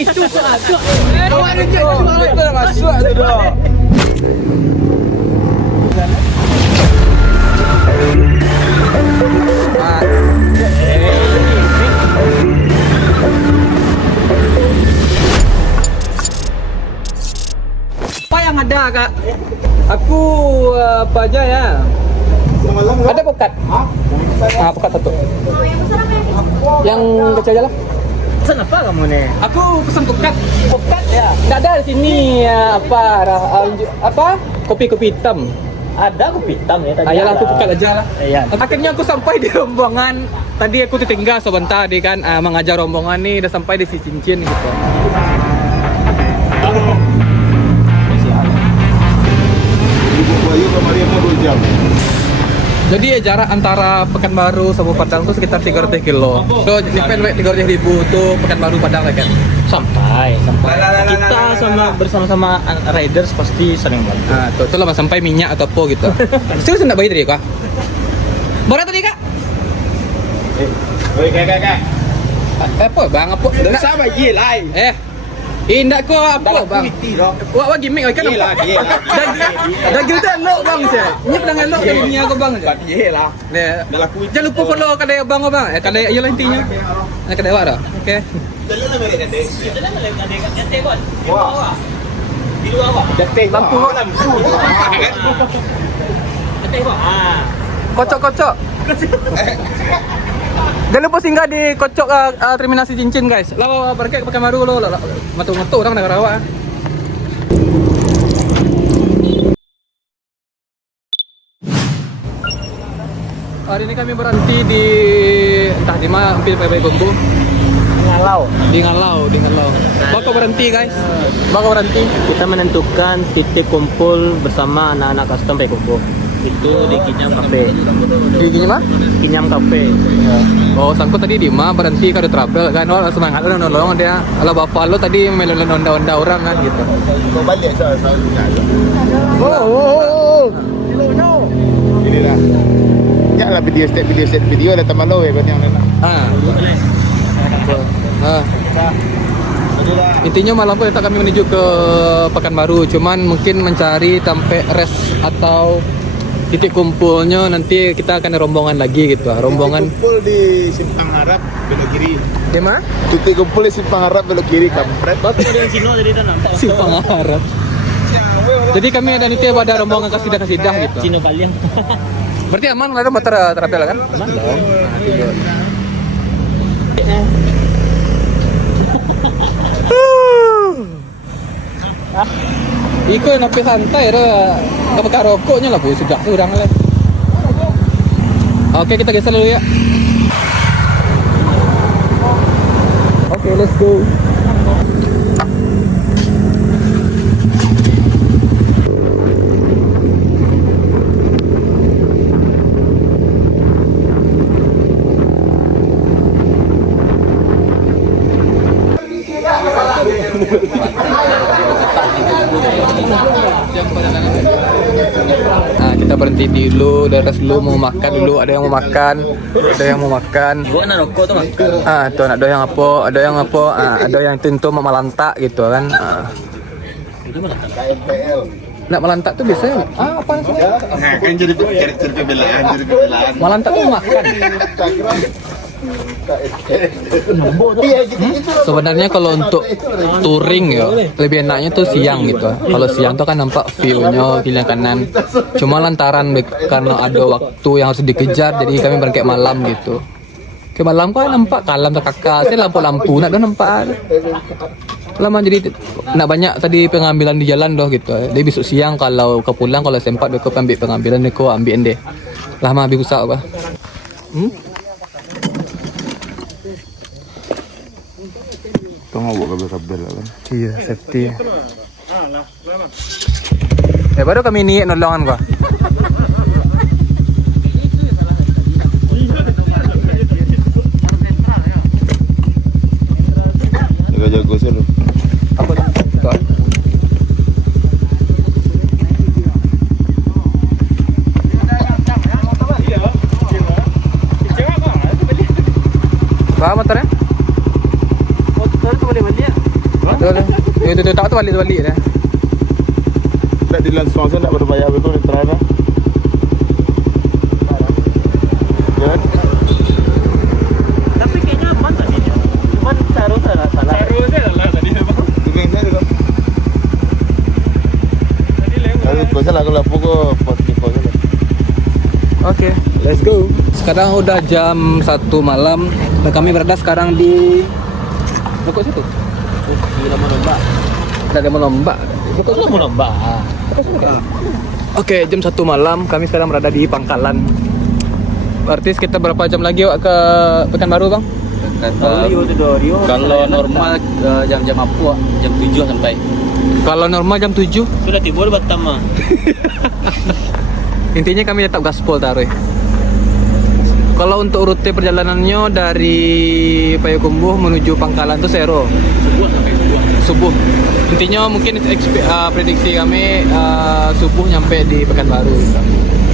Itu masuk. Awak ni je tu dah masuk tu dah. Apa yang ada kak? Aku apa aja ya? Ada pokat. Pokat satu. Yang kecil aja lah. Pesan apa kamu ni? Aku pesan pokat. Pokat ya. Nggak ada di sini apa? Kopi hitam. Ada kopi hitam ya tadi. Ayolah aku ada. pokat aja lah. Iya. Akhirnya aku sampai di rombongan. Tadi aku tertinggal sebentar di kan mengajar rombongan nih udah sampai di si cincin gitu. Jadi ya jarak antara Pekanbaru sama Padang tuh sekitar 300 kilo. So, depend 300 ribu tuh Pekanbaru Padang kan. Sampai. Kita bersama-sama riders pasti sering bantu. Nah, tuh lah sampai minyak atau apa gitu. Serius enggak bayar tadi kak? Berapa tadi kak? Oi kak. Apa bang apa? Dah sama ye lai. Indak ko apa bang? Wah gimmick kan Gila. dah gitu elok bang saya. Nyep dengan elok dari dunia ko bang. Ye lah. Nih. Dah laku. Jangan lupa follow kedai abang bang. Kedai ayolah intinya. Kedai awak dah. Okey. Wah. Lampu. Kocok. Jangan lupa singgah di kocok terminasi cincin guys. Lawa pergi ke Pekanbaru lo. Matu orang negara awak. Hari ini kami berhenti di entah di mana, hampir Pai Bumbu. Di Ngalau. Bakal berhenti guys. Kita menentukan titik kumpul bersama anak-anak custom Pai Bumbu. Itu di Kinyam Cafe. Di gini mah? Kinyam Cafe. Oh, sangkut tadi di mana berhenti kada trouble kan. Oh, semangat lo nolong dia. Ala bapak lo tadi melon onda orang kan gitu. Kau balik saya. Oh. Ini dah. Janganlah video ada teman lo yang nak. Intinya malam pun kami menuju ke Pekanbaru, cuman mungkin mencari sampai rest atau titik kumpulnya nanti kita akan rombongan lagi gitu. Rombongan Kumpul di Simpang Harap belok kiri. di mana? Titik kumpul di Simpang Harap belok kiri kampret. Bapak ada yang Cino jadi tanam. Simpang Harap. Jadi kami ada nanti pada rombongan kasidah gitu. Cino kalian. Berarti aman lah motor terapel kan? Aman dong. Iko napi santai nggak pakai rokoknya lah bu, sudah kurang lah. Oke kita geser dulu ya. Oke let's go. Nah, kita berhenti dulu, udah rest dulu, mau makan dulu, ada yang mau makan. Gua nak rokok tuh makan. Tuh ada yang apa, ada yang tentu mau melantak gitu kan. Nak melantak tuh biasanya apa sih? Nah, kan jadi pembelaan. Melantak tuh makan. Sebenarnya kalau untuk touring ya lebih enaknya tuh siang gitu. Kalau siang tuh kan nampak view-nya kiri kanan. Cuma lantaran karena ada waktu yang harus dikejar, jadi kami berangkat malam gitu. Ke malam kan nampak kalam terkakak, saya lampu-lampu nak dah nampak. Lama jadi nak banyak tadi pengambilan di jalan doh gitu. Jadi besok siang kalau ke pulang kalau sempat aku ambil pengambilan aku ambil deh. Lama habis usaha apa? Tunggu buat kabel kan. Iya, safety. Baru kami ni nolongan ko. Jaga-jaga selalu. Apa tu? Ito. Bawa motornya? Motor tu boleh beli ya? Betul. Itu tak tu balik dah. Tak di langsung saja tak berbayar betul di terakhir. Ya. Tapi kayaknya aman tadi. Cuman taruh salah. Taruh aja lah tadi bang. Tunggu dulu. Tadi lewat. Kalau kau salah kalau pukul 40 saja. Oke, let's go. Sekarang udah jam 1 malam dan kami berada sekarang di Rokok situ. Di lomba-lomba. Ada lomba. Itu lomba-lomba. Oke, jam 1 malam kami sekarang berada di Pangkalan. Berarti sekitar berapa jam lagi Wak, ke Pekanbaru bang? Kalau normal jam-jam apa? Jam 7 sampai. Kalau normal jam 7. Sudah tiba di Batam mah. Intinya kami tetap gaspol taruh. Kalau untuk rute perjalanannya dari Payakumbuh menuju Pangkalan itu Sero. Subuh. Intinya mungkin prediksi kami subuh nyampe di Pekanbaru.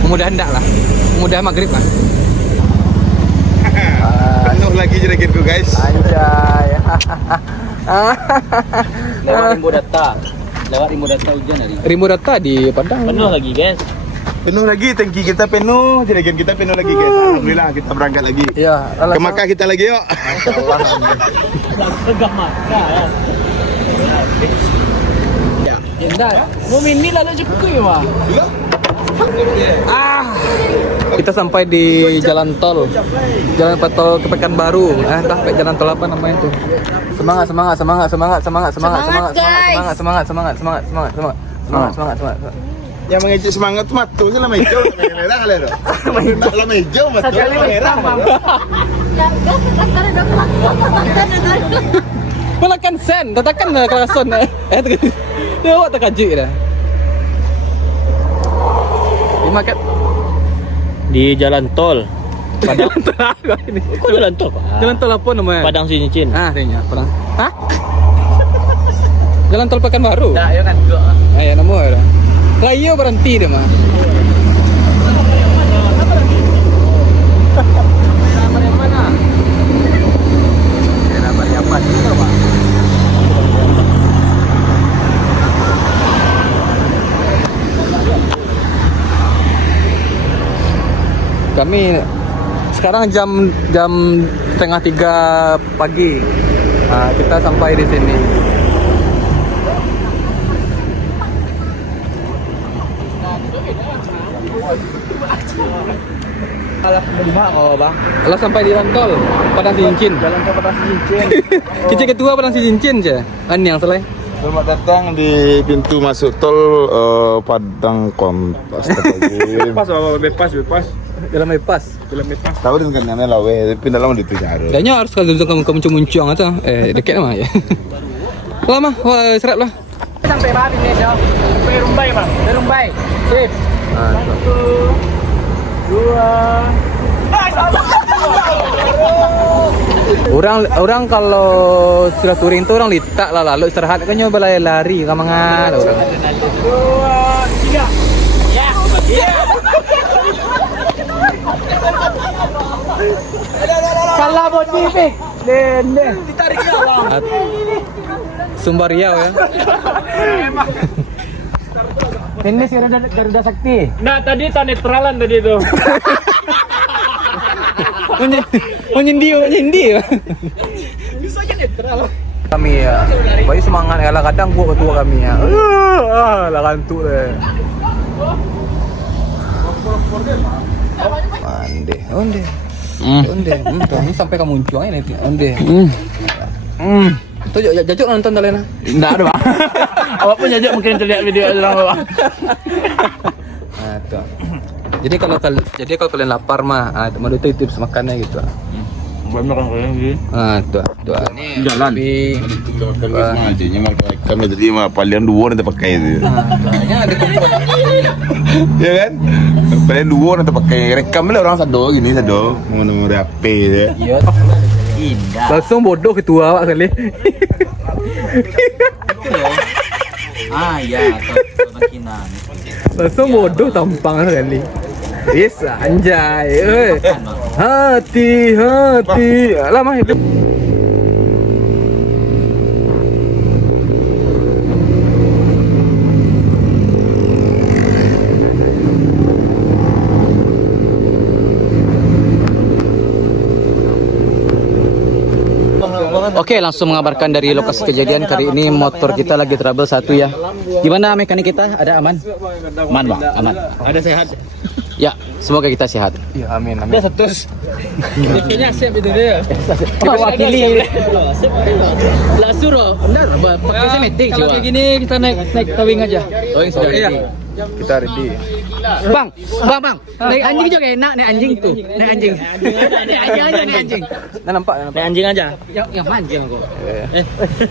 Mudah-mudahan enggak lah. Mudah maghrib lah. Penuh lagi jerakanku guys. Anjay. Lewat Rimbo Data. Lewat Rimbo Data hujan hari. Rimbo Data di Padang. Penuh lagi guys. Penuh lagi, tangki kita penuh, jerakan kita penuh lagi guys. Alhamdulillah kita berangkat lagi. Iya, Ke Makkah kita lagi yuk. Tegak mata ya. Enggak. Mau mini lalu cukup ya, Kita sampai di jalan tol. Jalan tol ke Pekanbaru. Entah jalan tol apa namanya itu. Semangat. Yang mengejek semangat matu je lah hijau, merah lah tu. Lama hijau matu, merah. Melakan sen, tatakan kelason. Dia awak terkajut dah. Di market Di jalan tol. Padang ini. Kok jalan tol Pak? Jalan tol apa namanya? Padang Cincin. Tanya Padang. Hah? Jalan tol Pekanbaru. Nah, ya kan. Ya nama dah. Layo berhenti dia mah. Kami sekarang jam 2:30 pagi. Kita sampai di sini. Alah sampai di jalan tol Padang Cincin. Jalan ke Padang Cincin. Cincin kedua Padang Cincin je. Yang salah. Selamat datang di pintu masuk tol Padang Kompas. Bebas apa bebas. Jalan bypass. Tahu dengan namanya lawe, tapi dalam itu cara. Danya harus kalau kamu muncung atau dekat mah ya. Lama, wah serap lah. Sampai mana ini dah? Sampai Rumbai bang. Rumbai. Sip. 1, 2. Orang kalau sudah touring tu orang litak lah lalu istirahat kan nyoba lari kamangan orang. 2, 3. Ya. Kalah buat pipik. Dende. Ditarik ya bang. Sumber Riau ya. Ini sih Garuda Sakti. Nah tadi tak netralan tadi itu. Menyindi. Bisa aja netral. Kami ya, bayi semangat kalau kadang gua ketua kami ya. Lah kantuk deh. Onde. Ini sampai kamu muncul aja nanti. Onde. Tuh jajak nonton Talena. Enggak ada bang. Apapun jajak mungkin terlihat video orang bang. Nah, tuh. Jadi kalau kalian lapar mah, Madu tuh tips makannya gitu. Banyak orang kalian sih. Tuh. Ini Jalan. Kami tadi mah paling dua nanti pakai itu. Kayaknya ada kumpul. Ya kan? Paling dua nanti pakai. Rekam lah orang sado gini sado. Mau nomor HP dia. Iya. Indah. Langsung bodoh ketua awak kali. Ya, kemungkinan. Langsung bodoh tampang sekali. Yes, anjay. Hati. Lama itu. Oke, langsung mengabarkan dari lokasi kejadian. Kali ini motor kita lagi trouble satu ya. Gimana mekanik kita? Ada aman? Aman bang, aman. Ada sehat. Ya, semoga kita sehat. Ya amin amin. Kayaknya siap itu dia. Oh, wakili. Lah suruh. Benar, pakai semetik Kalau kayak gini kita naik towing aja. Towing sudah Iya. ready. Kita ready. Bang. Naik anjing juga enak, naik anjing tuh. Naik anjing. Naik anjing aja, naik anjing. Nah nampak. Naik anjing aja. Yang manjing aku.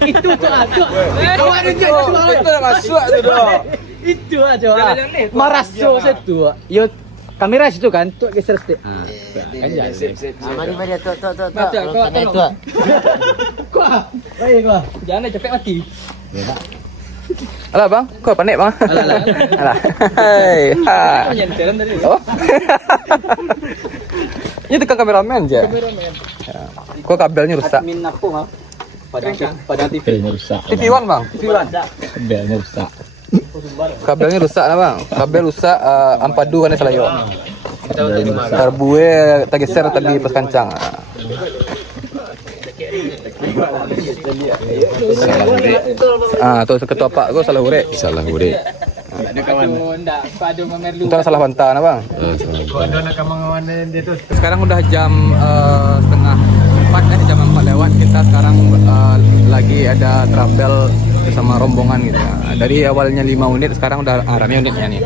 Itu tuh tuh. Kawan itu Masuk tu dah. Itu aja. Maraso situ. Yo kamera situ kan, tuh geser sedikit. Mari mari tuh. Kuah. Jangan cepet mati. Alah bang, kau panik bang. Alah. Hai. Jalan tadi. Oh. Ini tekan kameramen je. Kau kabelnya rusak. Min aku mah. Padang TV rusak. TV One bang. Kabelnya rusak. Kabelnya rusak lah bang. Kabel rusak ampadu kan salah yo. Karbue tergeser tadi pas kancang. Tu ketua pak kau salah urek. Salah urek. Entah salah bantah nah bang. Sekarang udah jam setengah 4 kan, jam 4 lewat. Kita sekarang lagi ada travel bersama rombongan gitu. Dari awalnya 5 unit sekarang udah rame unitnya nih.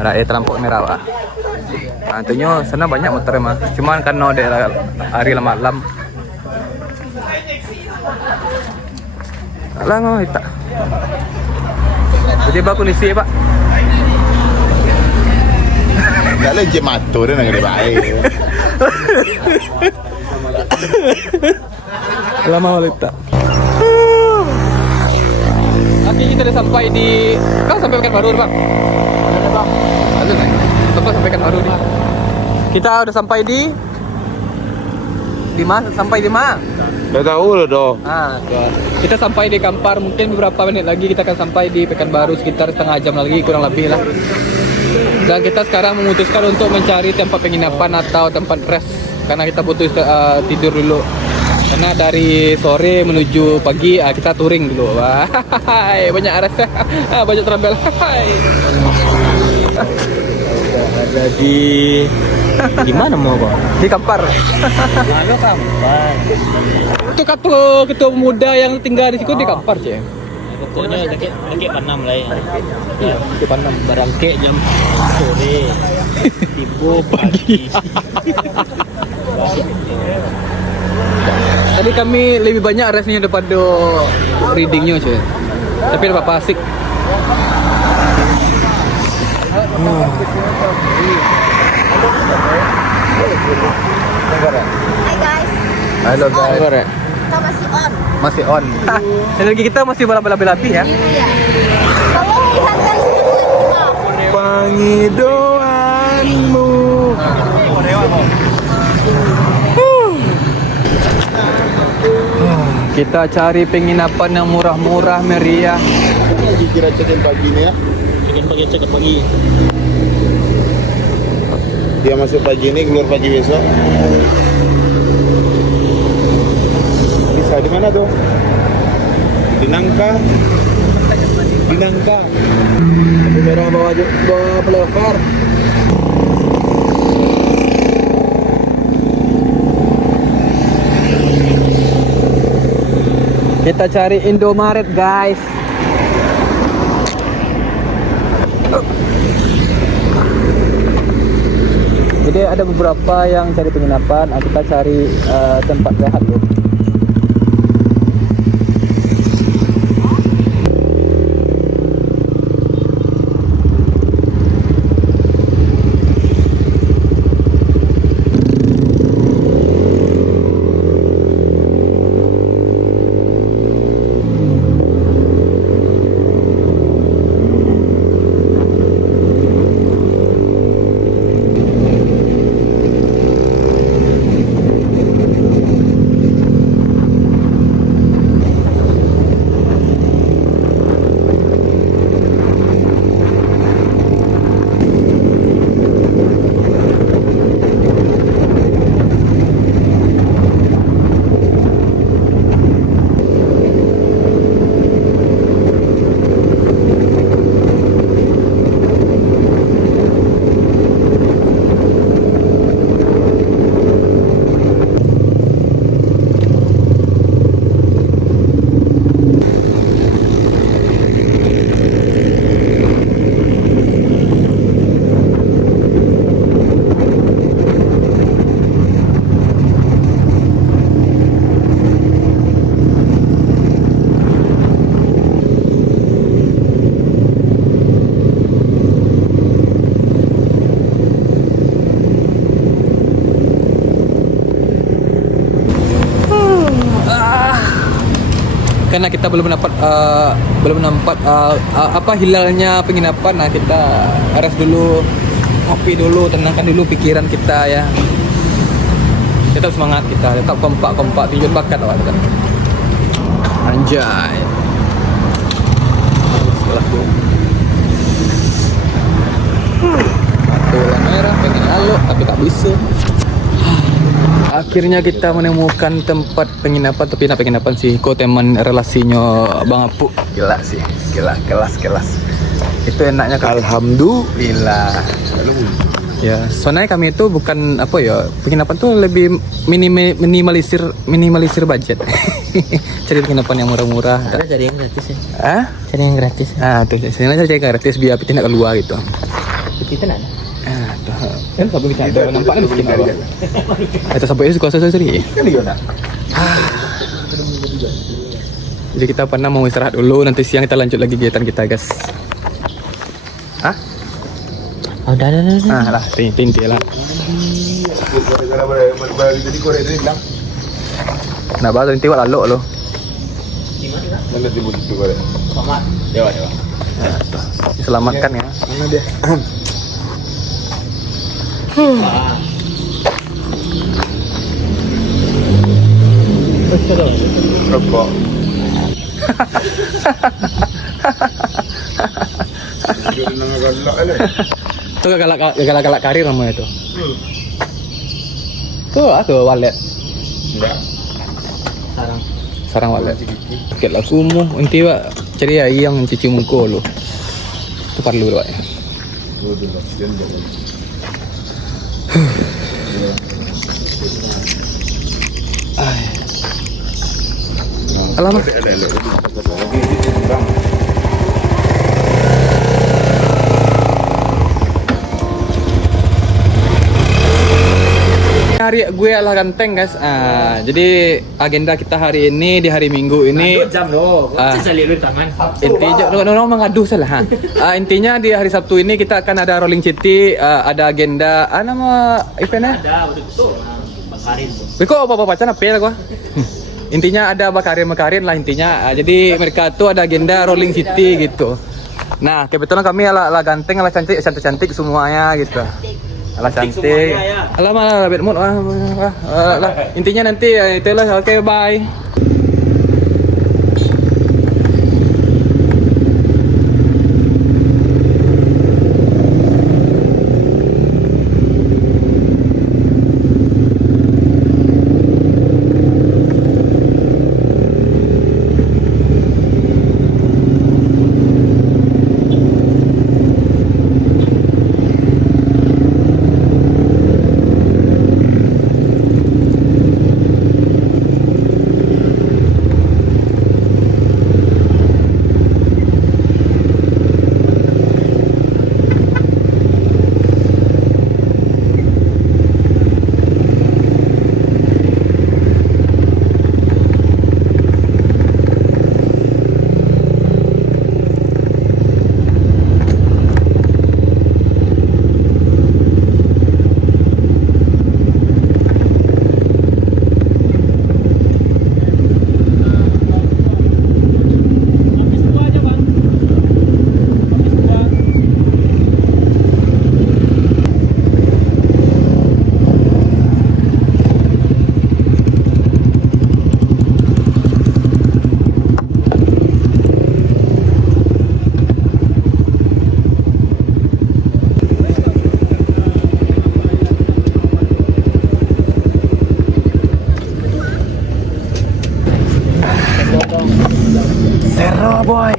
Ada terampok merah pak. Tentunya sana banyak motor mah. Cuman karena ada hari malam. Alah mau kita. Jadi pak kondisi pak. Tak boleh je mata dia nak kena baik. Lama walita. Tapi kita dah sampai di. Kau sampai Pekanbaru bang? Ada kan? Sampai Pekanbaru ni. Kita udah sampai di mana? Sampai di mana? Dah tahu lah dah. Kita sampai di Kampar, mungkin beberapa menit lagi kita akan sampai di Pekanbaru, sekitar setengah jam lagi kurang lebih lah. Dan kita sekarang memutuskan untuk mencari tempat penginapan atau tempat rest karena kita butuh tidur dulu. Karena dari sore menuju pagi kita touring dulu. Wah, banyak rest, banyak travel. Ada di mana mau kok? Di Kampar. Mana Kampar? Itu ketua pemuda yang tinggal di situ di Kampar, Cek. Pokoknya dekat Panam lah ya. Di Panam. Barangke jam sore. Tiba pagi. Tadi kami lebih banyak restnya daripada readingnya, Cek. Tapi dapat asik. Hai guys, Halo guys. kita masih on. Masih on. Energi kita masih berlapis-lapis ya. Iya. Kalau lihat dari sini kita. Pengidoanmu. Kita cari penginapan yang murah-murah, meriah. Kira cekin pagi ni ya. Cekin pagi. Dia masuk pagi ni, keluar pagi besok. Bisa di mana tu? Di Nangka. Di Nangka. Lampu merah bawa pelafar. Kita cari Indomaret, guys. Jadi ada beberapa yang cari penginapan, kita cari tempat rehat dulu. karena kita belum dapat apa hilalnya penginapan. Nah, kita rest dulu, ngopi dulu, tenangkan dulu pikiran kita ya. Tetap semangat kita, tetap kompak tunjuk bakat awak kita. Anjay. Setelah tu. Bola merah pengen lalu tapi tak bisa. Akhirnya kita menemukan tempat penginapan, tapi nak penginapan sih. Kau teman relasinya Bang Apuk. Gila sih, gila, kelas. Itu enaknya kan. Alhamdulillah. Ya, soalnya kami itu bukan apa ya, penginapan tuh lebih minimalisir budget. Cari penginapan yang murah-murah. Ada cari yang gratis ya. Ah? Cari yang gratis. Tuh, sebenarnya cari gratis biar kita tidak keluar gitu. Kita ada. Tuh. Kan sampai kita ada nampaknya miskin apa? Itu sampai itu kuasa sendiri. Kan iya nak. Jadi kita pernah mau istirahat dulu, nanti siang kita lanjut lagi kegiatan kita, guys. Hah? Oh, udah. Lah, tinti lah. Jadi korek ni bilang. Nah, baru tinti wak lalu lo. Mana timbul itu korek? Selamat. Dewa. Diselamatkan ya. Mana dia? Rokok. Itu galak karir namanya itu. Tuh walet. Enggak. Sarang walet. Oke lah sumu. Inti wak cari ya yang cuci muka lo. Itu perlu doa ya. Alamak. Hari gue lah ganteng guys. Jadi agenda kita hari ini di hari Minggu ini. Jam lo. Saya lihat tangan. Intinya orang mengadu salah. Intinya di hari Sabtu ini kita akan ada rolling city, ada agenda. Nama eventnya? Ada betul. Bakarin. Beko apa pacaran apa ya gua? Intinya ada bakarin lah intinya. Jadi mereka tuh ada agenda rolling city gitu. Nah, kebetulan kami ala ganteng, ala cantik semuanya gitu. Ala cantik. Ala malah bad mood. Intinya nanti ya itulah. Oke, bye. boy.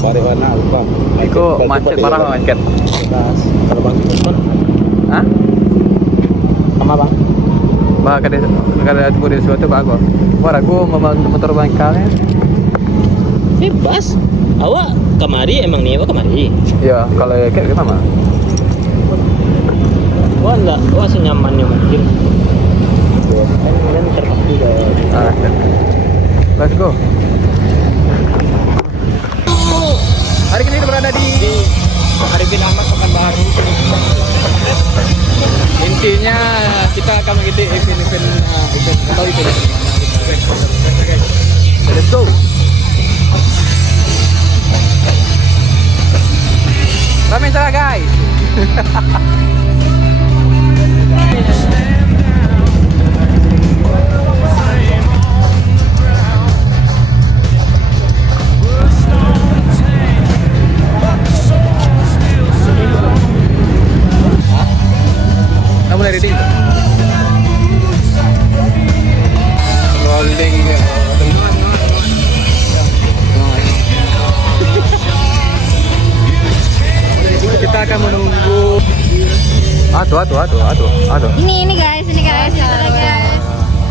Pare warna apa? Iko macet parah macet. Terbang motor. Hah? Sama bang. Bah kada tunggu di suatu bagus. Wah aku motor bengkalnya. Bebas. Awak kemari emang nih, awak kemari. Iya, kalau kayak sama. Wah enggak, wah senyamannya mungkin. Kan terpaksa juga. Let's go. Hari ini kita berada di Arifin Ahmad Pekanbaru. intinya kita akan mengikuti event Let's go. Ramen cara guys. Udah mulai ready? Rolling kita akan menunggu. Aduh. Ini guys, guys.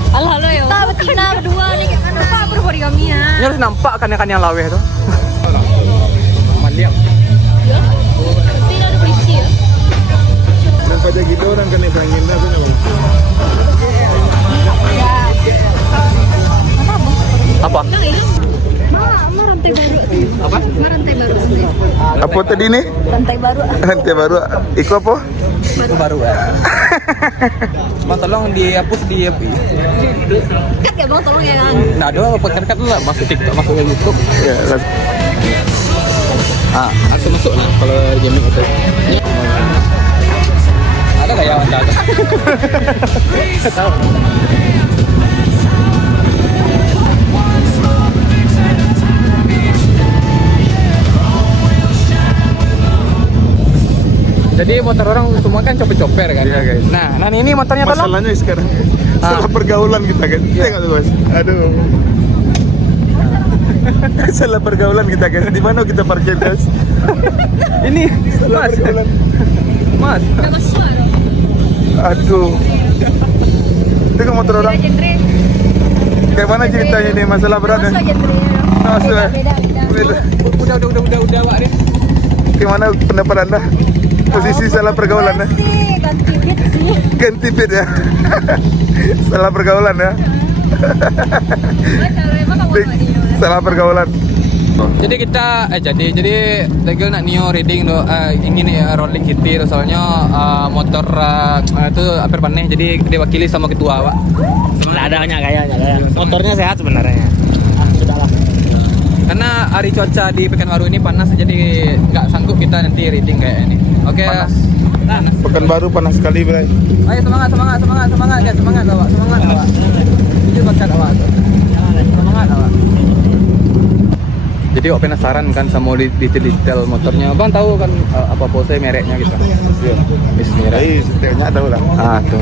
Halo ya. Kita betina berdua nih kan apa berpoligami ya. Ini harus nampak kan yang laweh itu. Maliam. Betina ada polisi ya. Nang pajak gitu orang kan ibrangin dah punya bang. Apa? Bilang ini. Ma rantai baru. Apa? Ma rantai baru. Apa tadi nih? Rantai baru. Nanti baru. Iku apa? Itu baru ya. Bang tolong dihapus di Kat ya bang, tolong ya kan. Nah, ada apa kat lah masuk TikTok, masuk ke YouTube. Ya, Aku masuk lah kalau gaming itu. Ada nggak ya Anda? Tahu. Jadi motor orang semua kan coper-coper kan? Iya, guys. Nah ini motornya tolong. masalahnya sekarang salah pergaulan kita kan. Tengok tuh guys. Aduh. Salah pergaulan kita guys. Di mana kita parkir guys? Ini Salah Mas. pergaulan. Mas. Udah masuk. Aduh. Tengok motor orang. Genre. Kayak mana ceritanya nih masalah berat ya? Masuk genre. Masuk ya? Beda. Udah Pak Rin. Gimana pendapat anda? Posisi salah pergaulan ya? Ganti beat sih. Ganti beat ya? Salah pergaulan ya? Salah pergaulan. Jadi kita jadi Degil nak neo reading ini nih rolling kitty soalnya motor itu hampir panen jadi diwakili sama ketua Pak. Nggak adanya kayaknya. Motornya sehat sebenarnya. Sudahlah. Karena hari cuaca di Pekanbaru ini panas jadi nggak sanggup kita nanti reading kayak ini. Oke. Panas. Panas. Pekanbaru panas sekali bray. Ayo semangat ya semangat awak. Jujur bakat awak. Semangat awak. Jadi awak penasaran kan sama detail motornya. Bang tahu kan apa pose mereknya gitu. Iya. Bismillah. Jadi setiapnya tahu lah. Tuh.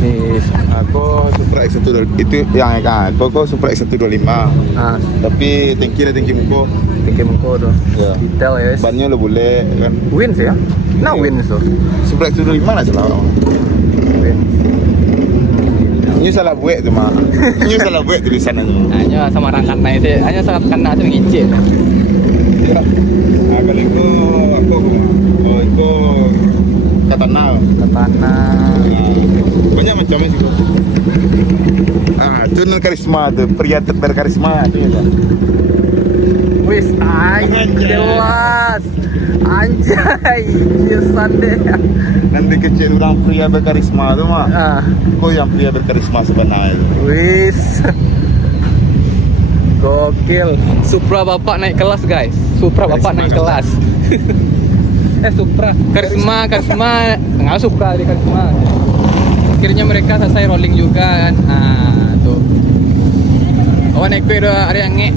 Nih. Aku Supra X1 itu yang aku Supra X125. Tapi tangki muko. Tinggi muka tuh. Ya. Detail ya. Bannya lo boleh kan. Wins ya? Nah wins tuh. Supra X125 lah salah orang. Ini salah buat tu mah. Ini salah buat tulisannya. Hanya sama rangkan naik sih. Hanya sangat kena tu mengicip. Ya. Kalau aku katana. Banyak macamnya sih. Itu non karisma tu, pria berkarisma tu ya. Wis, jelas. Anjay, kiasan deh. Nanti kecil orang pria berkarisma tu mah. Kau yang pria berkarisma sebenarnya. Wis. Gokil. Supra bapak naik kelas guys. Supra bapak naik kelas. Supra. Karisma. Enggak Supra di karisma. Akhirnya mereka selesai rolling juga kan. Tuh. Awan naik kuda ada yang nge.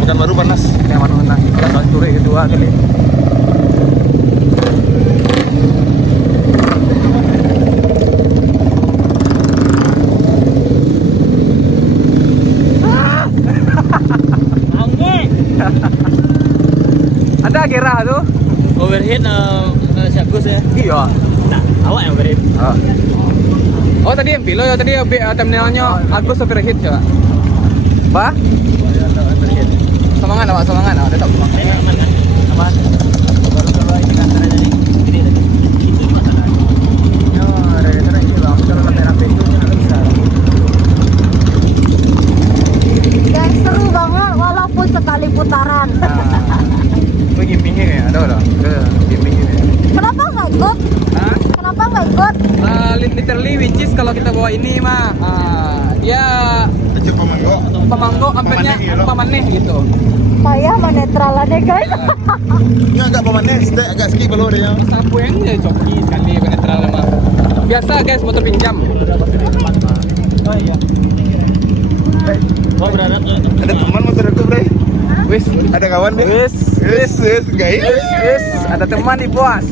Bukan baru panas. Yang mana menang? Kita sore kedua kali. Ada kira tuh? Overheat Syagus ya. Iya. Nah, awak yang overheat. Oh tadi yang pilo ya tadi thumbnailnya Agus overheat coba. Apa? Semangat awak tetap semangat. Apa? Baru ini kan jadi gede tadi. Itu masalah. Yo, ada ini lah, kalau rapi-rapi itu enggak bisa. Dan seru banget walaupun sekali putaran. Gue gimmicknya kayak ada. Gimmick ini. Kenapa nggak ikut? Hah? Kenapa nggak Takut. Literally which is kalau kita bawa ini mah dia Kecil pemanggo. pemanggo ampirnya pamaneh gitu. Payah menetralannya guys. Ini agak pemaneh, agak skip dulu deh ya. Sapu yang ya coki sekali penetral mah. Biasa guys motor pinjam. Ada teman motor aku, Bre. Wis, Ada kawan deh. wis, Guys. wis, ada teman di bos.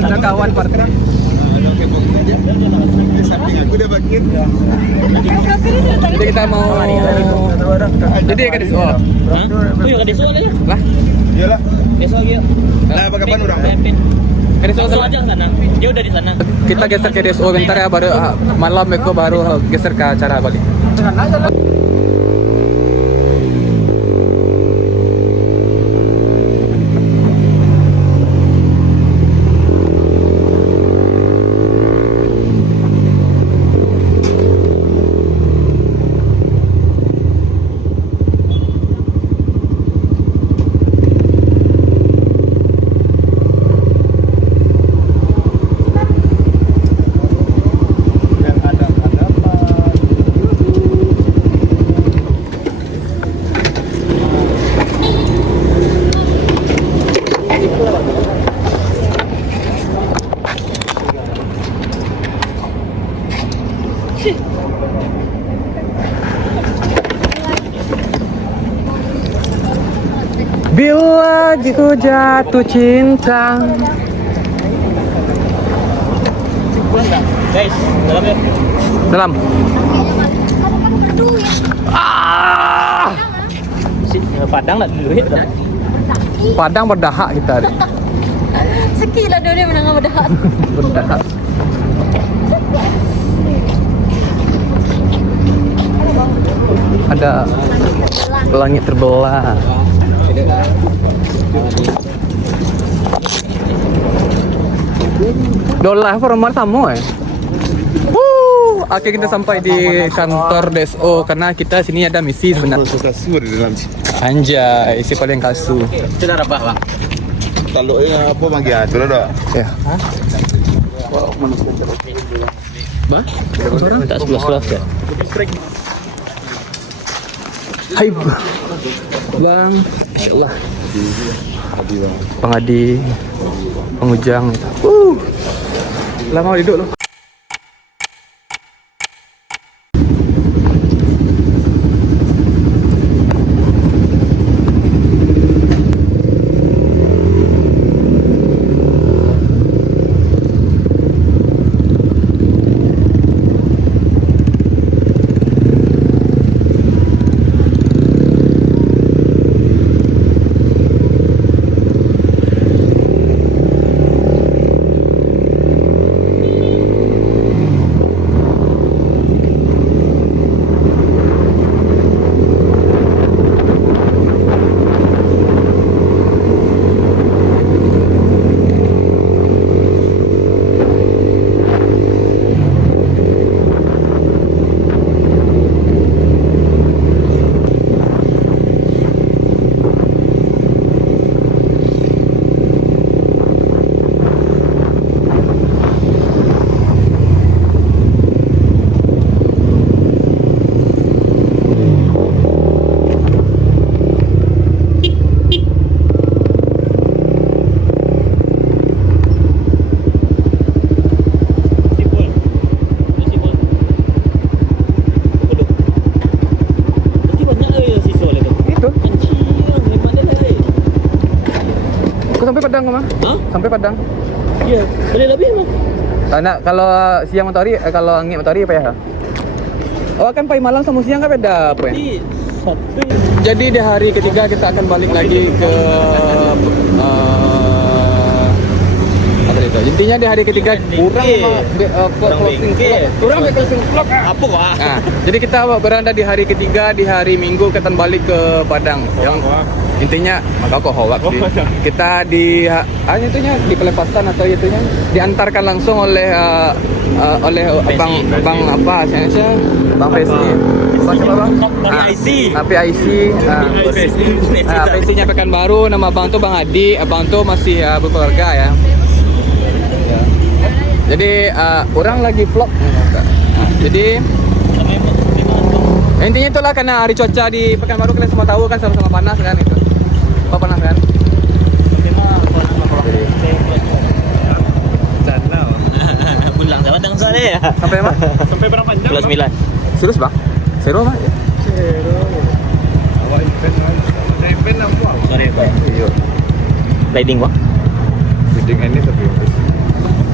Ada kawan partner. Di samping aku udah bagian. Jadi kita mau jadi ke DSO. Oh iya, di soal ya. Lah, Iyalah. Besok yuk. Nah, apa kapan udah? ke DSO Langsung aja sana. Dia udah di sana. kita geser ke DSO bentar ya baru malam Eko baru geser ke acara balik. Bila aku jatuh cinta. Guys, dalam yuk. Dalam. Padang lah dulu ya. Padang berdahak kita. Sekila dia menang berdahak. Berdahak. Ada langit terbelah. Dolah format tamu Oke, kita sampai di kantor DSO karena kita sini ada misi sebenarnya. Kasu di dalam. Anjay, isi paling kasu. Sudah rabah, Bang. Kalau apa magi atur dah. Ya. Bah? Minta 11 ya. Hai Bang, insyaallah. Bang Adi, Bang Ujang. Lama duduk loh. Sampai Padang mah? Hah? Sampai Padang. Iya, boleh lebih mah. Nah, kalau siang motori, kalau angin motori apa ya? Oh kan pai malam sama siang kan beda apa ya? Jadi satu. Jadi di hari ketiga kita akan balik lagi ke apa itu? Intinya di hari ketiga kurang closing vlog. Apa Pak? Nah, jadi kita berada di hari ketiga, di hari Minggu kita balik ke Padang. Yang intinya kok hoak sih. Kita di itunya di pelepasan atau itunya diantarkan langsung oleh bang apa saya bang Pesi. Bang siapa bang? PIC. PIC. PIC-nya Pekanbaru. Nama bang tuh Bang Adi. Abang tuh masih berkeluarga ya. Jadi orang lagi vlog. Jadi intinya itulah karena hari cuaca di Pekanbaru kalian semua tahu kan sama-sama panas kan itu. Oh panas kan? Pulang sama tang soalnya ya. Sampai apa? Sampai berapa jam? Kelas 9. Serius bang? Serius bang? Sorry, Bang. Sliding, Bang.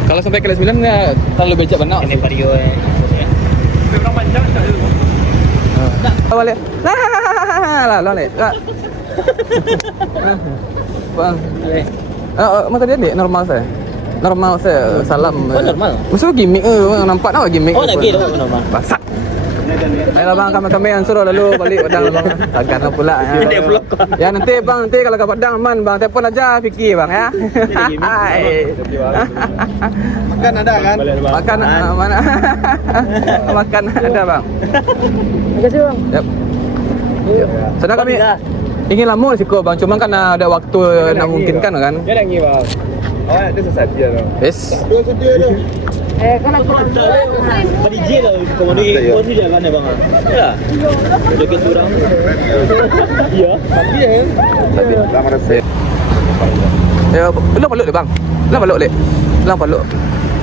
Kalau sampai kelas 9 ya terlalu becek benar. Ini vario ya. Balik. Lah, balik. Bang. Masa dia ni normal saya. Normal saya salam. Oh, normal? Maksud gimmick nampak nak gimmick. Oh, lagi dah normal. Basak. Ayolah bang, kami yang suruh lalu balik Padang bang. Takkan pula. Dia vlog. Ya nanti bang, nanti kalau ke Padang aman bang, telepon aja Fikri bang ya. Makan ada kan? Makan mana? Makan ada bang. Makasih, Bang. Yep. Sedang kami ingin lama siko bang, cuma kan ada waktu yang memungkinkan kan. Dia lagi bang. Oh, dia selesai dia tu. Yes. Dua sedia tu. Pada je lah komando ikut tu jangan ya, Bang. Ya. Joget kurang. Ya. Tapi ya. Lama rasa. Ya, lu baluk deh bang. Lu baluk deh. Lu baluk.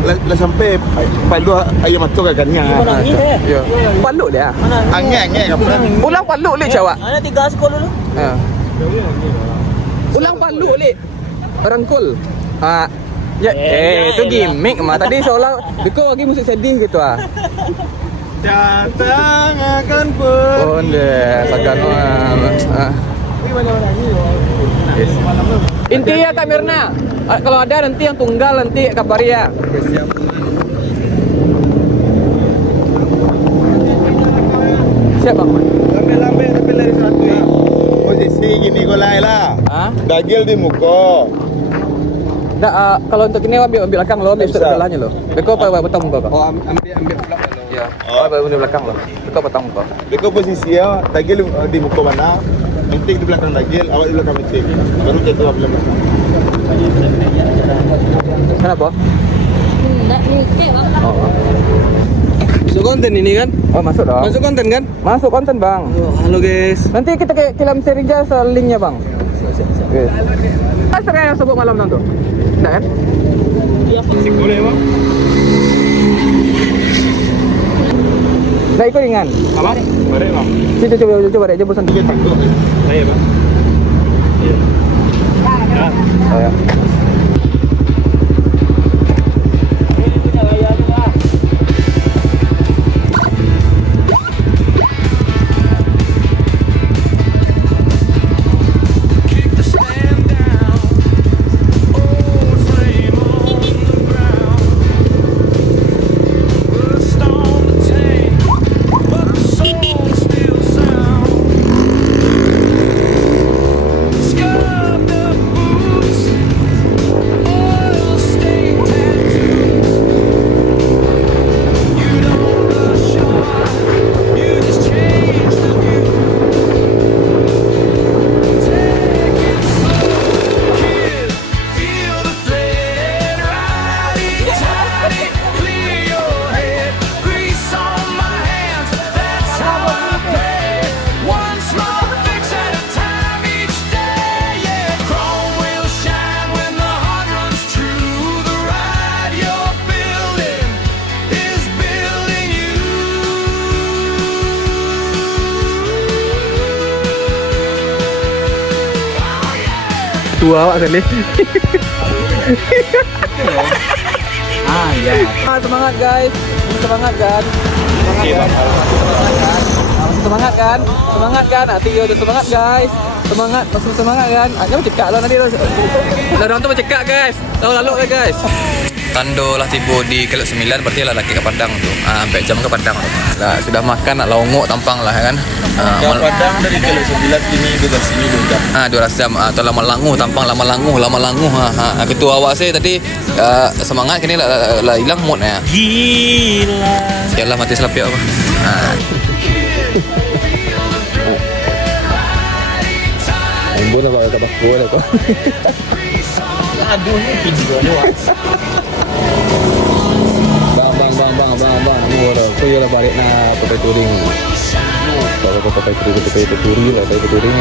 Lah sampai palu ayam matuk agaknya. Mana ni eh? Ya. Baluk dia. Angin apa? Ulang baluk leh cawak. Ana 3 sekolah dulu. Ya. Ulang baluk leh. Rangkul. Ya, itu gimmick mah. Tadi seolah Beko lagi musik sedih gitu ah. Datang akan pergi. Oh, deh, sakan Yes. Intinya Kak Mirna, kalau ada nanti yang tunggal nanti kabari ya. Siap bang. Lambe dari satu ya. Posisi gini kau lah. Hah? Dagil di muka. Nah, kalau untuk ini ambil belakang lo, ambil sebelahnya lo. Beko apa potong muka? Oh, ambil vlog lo. Ya. Oh, ambil belakang lo. Beko potong muka. Beko posisi ya, dagil di muka mana? Menting di belakang dagil, awak di belakang menting. Baru jatuh apabila belakang. Kenapa? Enggak nih, Bang. Masuk konten ini kan? Oh, masuk dong. Masuk konten kan? Masuk konten, Bang. Halo guys. Nanti kita ke Kilam Serija linknya, Bang. Yes. Pas yang sebut malam nanti. Enggak kan? Iya, Boleh bang? Enggak ikut ringan. Apa? Boleh bang. Coba deh, jemput sendiri. Dia takut. saya, Bang. Oh, ya. Tua awak sekali. Ya. Semangat guys. Semangat kan? Semangat kan? Semangat kan? Hati yo semangat guys. Semangat, masuk semangat kan? Jangan cekak lah nanti. Orang tu mencekak guys. Tahu lalu guys. Tando lah tiba di Kelok 9 berarti lah laki ke Padang tu. Sampai jam ke Padang tu. Lah sudah makan nak longok tampang lah kan. Padang dari Kelok 9 kini ke sini 2 jam. 12 jam atau lama languh tampang lama languh. Ketua awak saya tadi semangat kini lah hilang mood ya. Gila. Yalah mati selapiak apa. Ambo nak bawa ke bawah dah tu. Aduh ni video ni. balik na pakai touring. Kalau pakai touring lah, pakai touring.